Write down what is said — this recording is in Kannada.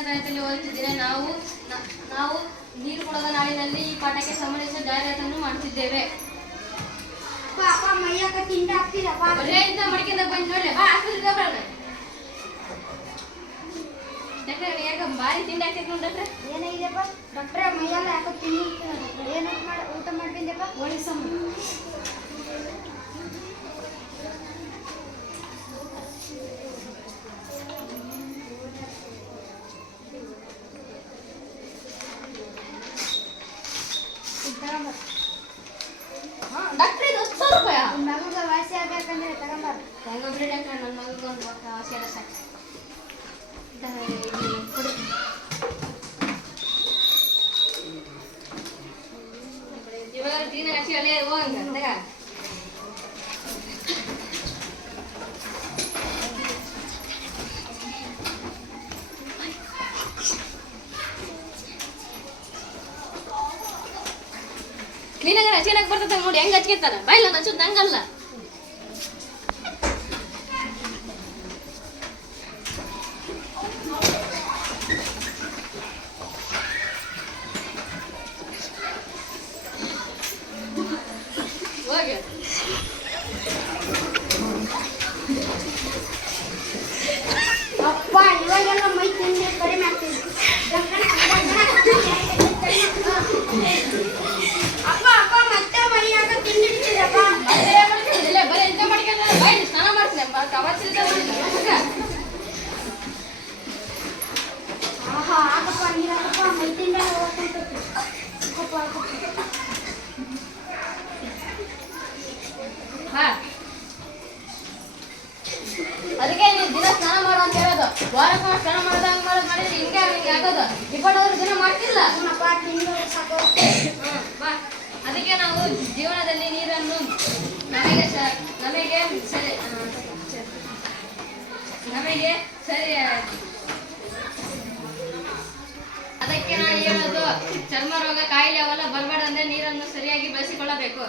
ತರಗತಿಯಲ್ಲಿ ಓದುತ್ತಿದ್ದೇನೆ. ನಾವು ನೀರು ಕೊಡದ ನಾಡಿನಲ್ಲಿ ಈ ಪಾಠಕ್ಕೆ ಸಂಬಂಧಿಸಿದ ಜಾಹೀರಾತನ್ನು ಮಾಡುತ್ತಿದ್ದೇವೆ. ಮಡಿಕೆಂದ ಬಂದು ನೋಡ್ಲೆ ಬಾ ಆಸ್ಪತ್ರೆಗೆ ಬರೋಣ. ಡಾಕ್ಟರ್ ಯಾಕೆ ಭಾರಿ ತಿಂಡಿ ಆಗ್ತೈತೆ ನೋಡಿ ಡಾಕ್ಟ್ರೆ. ಏನಾಗಿದೆಪ್ಪ ಡಾಕ್ಟ್ರೆ? ಮೈಯೆಲ್ಲ ಯಾಕೋ ತಿಂಡಿ ಏನು ಊಟ ಮಾಡ್ಬಿಂದೆಪ್ಪ? ಒಳಿಸಮ್ಮ. ಡಾಕ್ಟ್ರೆ ಇದು 10,000 ರೂಪಾಯಿ. ಮಗಗ ವಾಸಿ ಆಗ್ಬೇಕಂದ್ರೆ ತಗೊಂಬಾರ. ಹೆಂಗೊಬ್ರಿ ಡಾಕ್ಟ್ರೆ ನನ್ನ ಮಗಗೆ ಒಂದು ವಾಸಿ ಅಲ್ಲ ಸಾಕು. ಇವಾಗ ದಿನ ಹಚ್ಚಿ ಅಲ್ಲೇ ಹೋಗಂಗ ತಗ. ಕ್ಲೀನಾಗ ಹಚ್ಚಿನಾಗ ಬರ್ತದೆ ನೋಡಿ ಹೆಂಗ್ ಹಚ್ಕೊತಾರ. ಬಾಯಿಲ್ಲ ಒಂದು ಹಚ್ಚೋದು ನಂಗಲ್ಲ. ಹೋಗಿ ಅಪ್ಪ ಇವಾಗೆಲ್ಲ ಮೈ ತಿಂಡಿ ಕಡಿಮೆ ಆಗ್ತಿದೆ. ಅಪ್ಪ ಅಪ್ಪ ಮತ್ತೆ ಮೈ ಯಾಕೆ ತಿಂಡಿ ಹಿಡಿತಿದೆಪ್ಪ? ಬರೀ ಎಂತ ಮಾಡ್ಕೊಂಡ ಬಾಯಿ ಸ್ನಾನ ಮಾಡ್ತೀನಿ. ಆಹಾ ಆಗಪ್ಪ ನೀರಾಗಪ್ಪ ಮೈ ತಿಂಡಿ ಹೋಗ್ತೈತಿ. ಹಾ ಅದಕ್ಕೆ ನೀವು ದಿನ ಸ್ನಾನ ಮಾಡು ಅಂತ ಹೇಳೋದು. ವಾರಕ್ಕೆ ಸ್ನಾನ ಮಾಡೋದಂಗೆ ಮಾಡಿದ್ರೆ ಹಿಂಗೆ ಆಗೋದು. 24 ದಿನ ಮಾಡ್ತಿಲ್ಲ. ಬಾ ಅದಕ್ಕೆ ನಾವು ಜೀವನದಲ್ಲಿ ನೀರನ್ನು ನಮಗೆ ಸರಿ ಅದಕ್ಕೆ ನಾನು ಹೇಳೋದು ಚರ್ಮ ರೋಗ ಕಾಯಿಲೆ ಅವೆಲ್ಲ ಬರಬಾರ್ದು ಅಂದ್ರೆ ನೀರನ್ನು ಸರಿಯಾಗಿ ಬಳಸಿಕೊಳ್ಳಬೇಕು.